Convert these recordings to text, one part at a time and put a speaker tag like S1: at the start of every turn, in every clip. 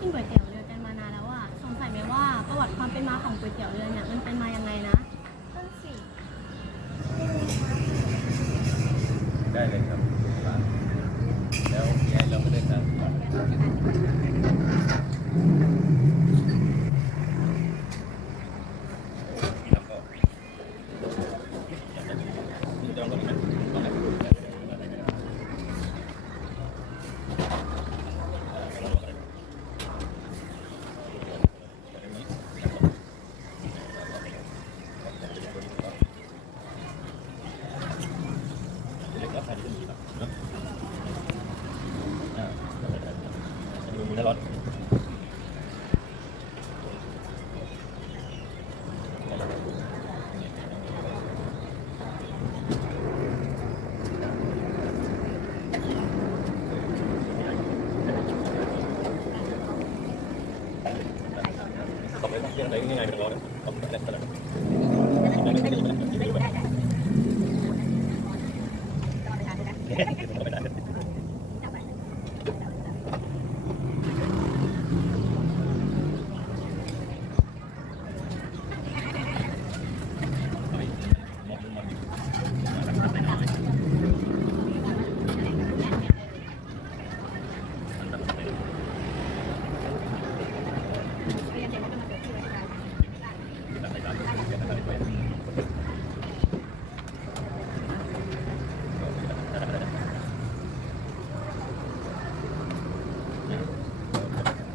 S1: กินก๋วยเตี๋ยวเรือกันมานานแล้วอะสงสัยไหมว่าประวัติความเป็นมาของก๋วยเตี๋ยวเรือเนี่ยมันเป็นมายังไงนะต้นสิ
S2: ได้เลยครับแล้วยายเราก็ได้ทามก่อนแล้วก็จองก็มีไหมเล็กแล้วใครจะมีแบบเนาะอ่า ดูมือร้อนตบเลยต้องเรียนอะไรง่ายๆเป็นร้อยตบได้ขนาดนั้นไม่ได้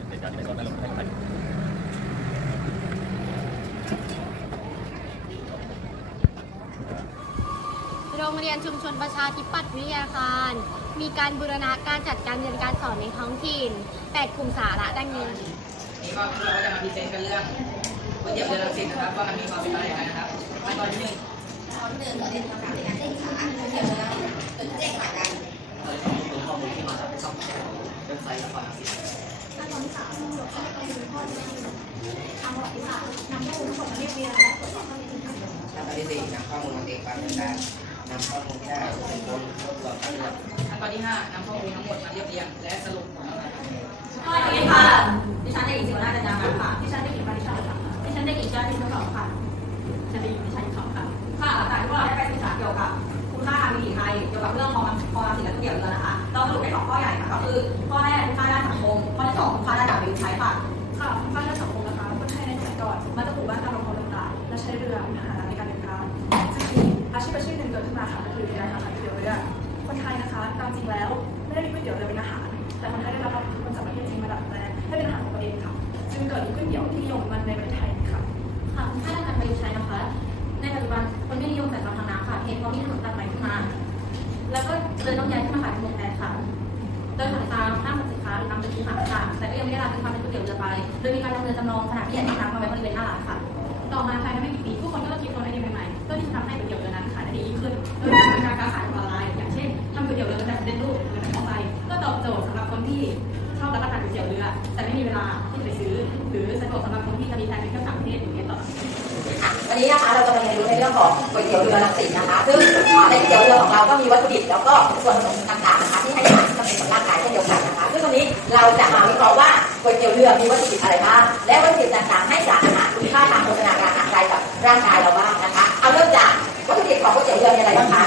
S2: ในการในตอนนั้นเราไม่ได้
S1: โรงเรียนชุมชนประชาธิปัตย์วิทยาคาร มีการบูรณะการจัดการเรียนการสอนในท้องถิ่นแปดกลุ่มสาระดังนี้
S3: นี่ก็เราก็จะมาพรีเซนต์กันเรื่องก๋วยเตี๋ยวเรือรังสิตนะครับว่ามันมีความเป็นมาอย่างไรนะครับขั้นตอนที่หนึ่ง
S4: ข้อที่หนึ่งเราเรียนภาษาในการเต้นขาก๋วยเตี๋ยวเรือจุดแจ้งขากัน
S3: เราจะมีข้อมูลที่มาจากช่องเว็บไซต์ละครรังสิต
S4: ขั้นตอนที่สามเราก็ต้องดูข้อที่สี่ทางประวัติศาสตร์นำข้อมูลทั้งหมดมาเรียบเรียงและตรวจสอบข้อเท็จจริงค่ะ
S3: ขั้นตอนที่สี่นำข้อมูลมาเก็บความเป็นกลาง นำข้อมูลที่ได้เป็นคนรวบรวมขั้นตอนขั้นตอนที่ห้านำข้อมูลทั้งหมดมาเรียบเรียงและสรุปผลออกมา
S5: สวัสดีค่ะ ดิฉันเด็กหญิงศิวนาจันทร์มาค่ะ ดิฉันเด็กหญิงปริชาค่ะ ดิฉันเด็กหญิงจ้าทิพย์สองค่ะดิฉันเด็กหญิงวิชัยสองค่ะ ค่ะหลังจากที่พวกเราได้ไปศึกษาเกี่ยวกับคุณค่าทางวิถีไทยเกี่ยวกับเรื่องของความศิลปะเกี่ยวกับนะคะ เราสรุปได้สองข้อใหญ่ค่ะก็คือข้อแรกคุณค่าด้านสังคม ข้อที่สองคุณค่าด้านการวิถีไทยค่ะ
S6: ค่ะภาคด้านสังคมนะคะคนไทยในสมัยก่อนมักจะปลูกบ้านตามลำคลองต่างๆและใช้เรือเป็นพาหนะในการเดิน ชีพอาชีพหนึ่งเกิดขึ้นมาค่ะก็คือการทำก๋วยเตี๋ยวเรือคนไทยนะคะตามจริงแล้วไม่ได้มีก๋วยเตี๋ยวเรือเป็นอาหารแต่คนไทยได้รับอิทธิพลจากประเทศจีนมาดัดแปลงให้เป็นอาหารของตัวเองค่ะจึงเกิดก๋วยเตี๋ยวที่นิยมมันในประเทศไทยค่ะ
S5: ค่ะคุณค่าด้านการประยุกต์ใช้นะคะ ในปัจจุบันคนไม่นิยมแต่ทางน้ำค่ะเหตุเพราะมีถนนตัดใหม่ขึ้นมา แล้วก็เลยต้องย้ายขึ้นมาขายเป็นโรงแรมค่ะโดยสั่งตามห้างสรรพสินค้าหรือนำไปซื้อหาค่ะแต่ก็ยังไม่ได้รับเป็นความเป็นก๋วยเตี๋ยวเรือไป โดยมีการนำเรือจำลองขนาดที่ใหญ่มากมาไว้บริเวณหน้าร้านค่ะ
S6: ต่อมาภายในไม่กี่ปีผู้คนก็คิดค้นไอเดียใหม่ๆเพื่อที่จะทำให้ก๋วยเตี๋ยวเรือนั้น โจทย์สำหรับคนที่ชอบรับประทานก๋วยเตี๋ยวเรือ แต่ไม่มีเวลาที่จะไปซื้อ หรือสะดวกสำหรับคนที่จะมีแฟนเป็นเที่ต่างประเทศอย่างเงี้ยต่อ
S4: ค่ะวันนี้นะคะเราจะมาเรียนรู้ในเรื่องของก๋วยเตี๋ยวเรือรังสิตนะคะ ซึ่งในก๋วยเตี๋ยวเรือของเราก็มีวัตถุดิบแล้วก็ส่วนผสมต่างๆนะคะที่ให้อาหารที่จำเป็นต่อร่างกายเช่นเดียวกันนะคะซึ่งวันนี้เราจะมาวิเคราะห์ว่าก๋วยเตี๋ยวเรือมีวัตถุดิบอะไรบ้างและวัตถุดิบต่างๆให้สารอาหารคุณค่าทางโภชนาการอะไรกับร่างกายเราบ้างนะคะ เอาเริ่มจากวัตถุดิบของก๋วยเตี๋ยวเรือมีอะไรบ้างคะ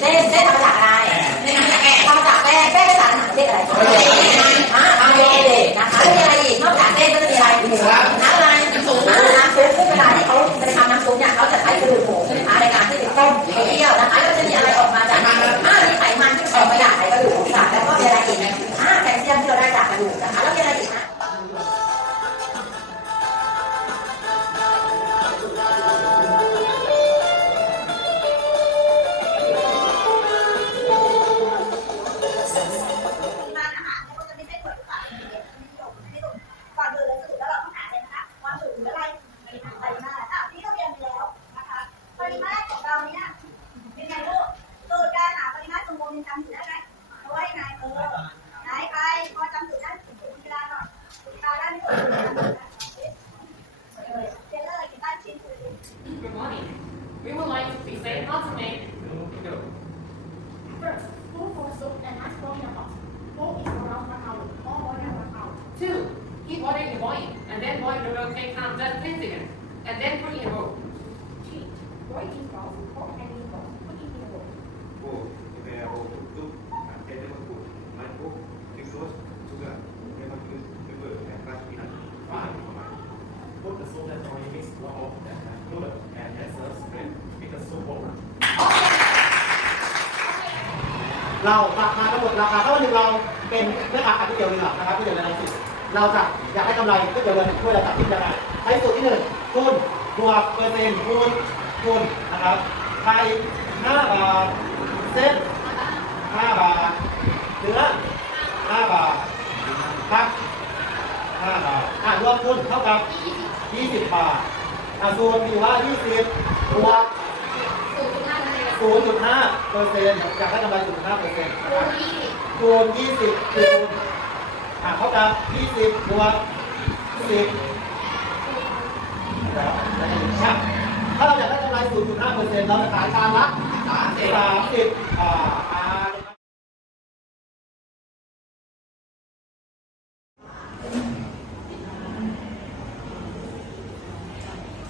S4: เส้นเส้นทำมาจา อะไรประเภทอะไรคะอ่าคาร์โบไดรนะคะแล้วมีอะไรอีกนอกจาก
S7: what you will take time just tasting it and then put in a bowl.
S8: Oh, okay, oh, tuk tuk, ada lima puluh, mangkuk, tikus, juga, lima puluh, tiga, empat, lima, five,
S2: Put the soup that's already mixed well off and include and then serve straight with the soup bowl.
S9: เราราคาทั้งหมดราคาถ้าวันหนึ่งเราเป็นแม่ค้าขายก๋วยเตี๋ยวเรือนะครับก๋วยเตี๋ยวเรือในสิบเราจะ อยากได้กำไรก๋วยเตี๋ยวเรือหนึ่งถ้วยเราจะคิดยังไงใช้สูตรที่หนึ่งคูณบวกเปอร์เซ็นต์คูณคูณนะครับไข่ห้าบาทเส้นห้าบาทเนื้อห้าบาทผักห้าบาทอ่ารวมคูณเท่ากับยี่สิบบาทอ่าส่วนมีว่ายี่สิบบวก
S1: ศูนย์จุดห้าเปอร์เซ็นต์
S9: 0.5เปอร์เซ็นต์อยากได้กำไร0.5เปอร์เซ็นต์
S1: คูณยี่สิบ
S9: คูณ20คูณ อ่าเท่ากับ20บวก10นะครับแล้วจะอยู่ช่างถ้าเราอยากได้กำไร0.5เปอร์เซ็นต์เราจะขายชามละ30อ่าอ่า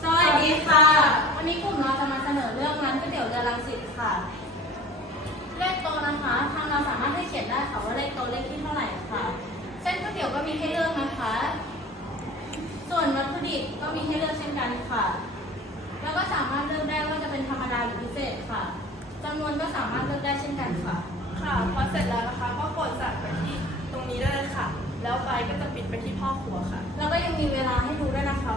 S5: สวัสดีค่ะ วันนี้กลุ่มเราจะมาเสนอเรื่องร้านก๋วยเตี๋ยวเรือรังสิตค่ะ เลขโต๊ะนะคะ ทางเราสามารถให้เขียนได้ค่ะว่าเลขโต๊ะเลขที่เท่าไหร่ค่ะ มีให้เลือกนะคะ ส่วนวัตถุดิบก็มีให้เลือกเช่นกันค่ะ แล้วก็สามารถเลือกได้ว่าจะเป็นธรรมดาหรือพิเศษค่ะจำนวนก็สามารถเลือกได้เช่นกันค่ะ
S6: ค่ะ พอเสร็จแล้วนะคะก็กดสั่งไปที่ตรงนี้ได้เลยค่ะ แล้วไปก็จะปิดไปที่พ่อครัวค่ะ
S5: แล้วก็ยังมีเวลาให้ดูด้วยนะคะ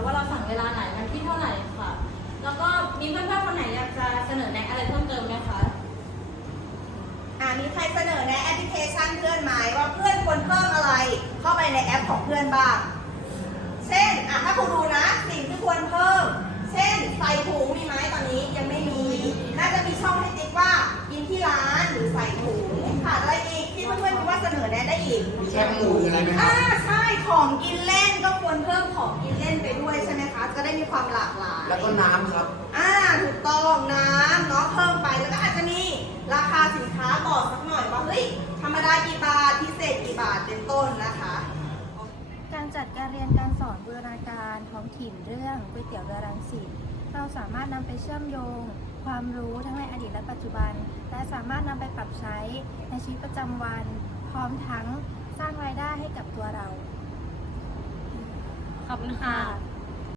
S10: ใครเสนอในแอปพลิเคชันเพื่อนไหมว่าเพื่อนควรเพิ่มอะไร เข้าไปในแอปของเพื่อนบ้าง เช่นอะถ้าคุณดูนะสิ่งที่ควรเพิ่ม เช่นใส่ถุงมีไหมตอนนี้ยังไม่มี น่าจะมีช่องให้ติ๊กว่ากินที่ร้านหรือใส่ถุงขาดอะไรอีกที่เพื่อนๆคิดว่าเสนอแนะได้อีก
S3: มีแค่หมูอะไรไหมครับ
S10: อ่าใช่ของกินเล่นก็ควรเพิ่มของกินเล่นไปด้วยใช่ไหมคะจะได้มีความหลากหลาย
S3: แล้วก็น้ำครับ
S10: อ่าถูกต้องน้ำเนาะเพิ่ม ราคาสินค้าบอกสักหน่อยว่าเฮ้ยธรรมดากี่บาทพิเศษกี่บาทเป็นต้นนะคะ
S11: การจัดการเรียนการสอนบูรณาการท้องถิ่นเรื่องก๋วยเตี๋ยวเรือรังสิตเราสามารถนำไปเชื่อมโยง ความรู้ทั้งในอดีตและปัจจุบัน และสามารถนำไปปรับใช้ในชีวิตประจำวัน พร้อมทั้งสร้างรายได้ให้กับตัวเรา
S1: ขอบคุณค่ะ